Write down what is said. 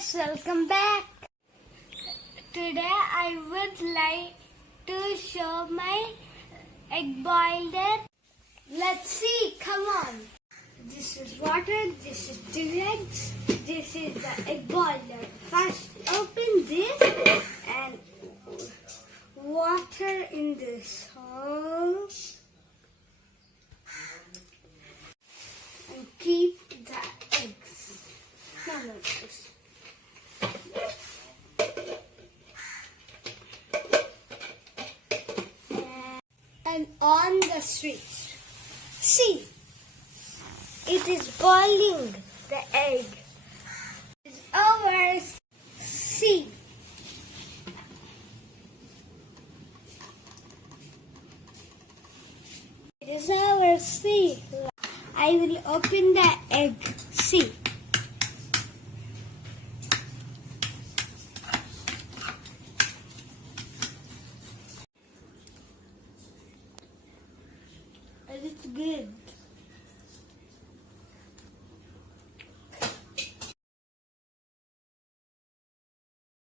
guys, welcome back. Today I would like to show my egg boiler. Let's see, come on. This is water, this is 2 eggs, this is the egg boiler. First open this and water in this hole. And keep the eggs. None of this. And on the switch. See, it is boiling the egg. It's over. See. It is over. See. I will open the egg. See. It's good.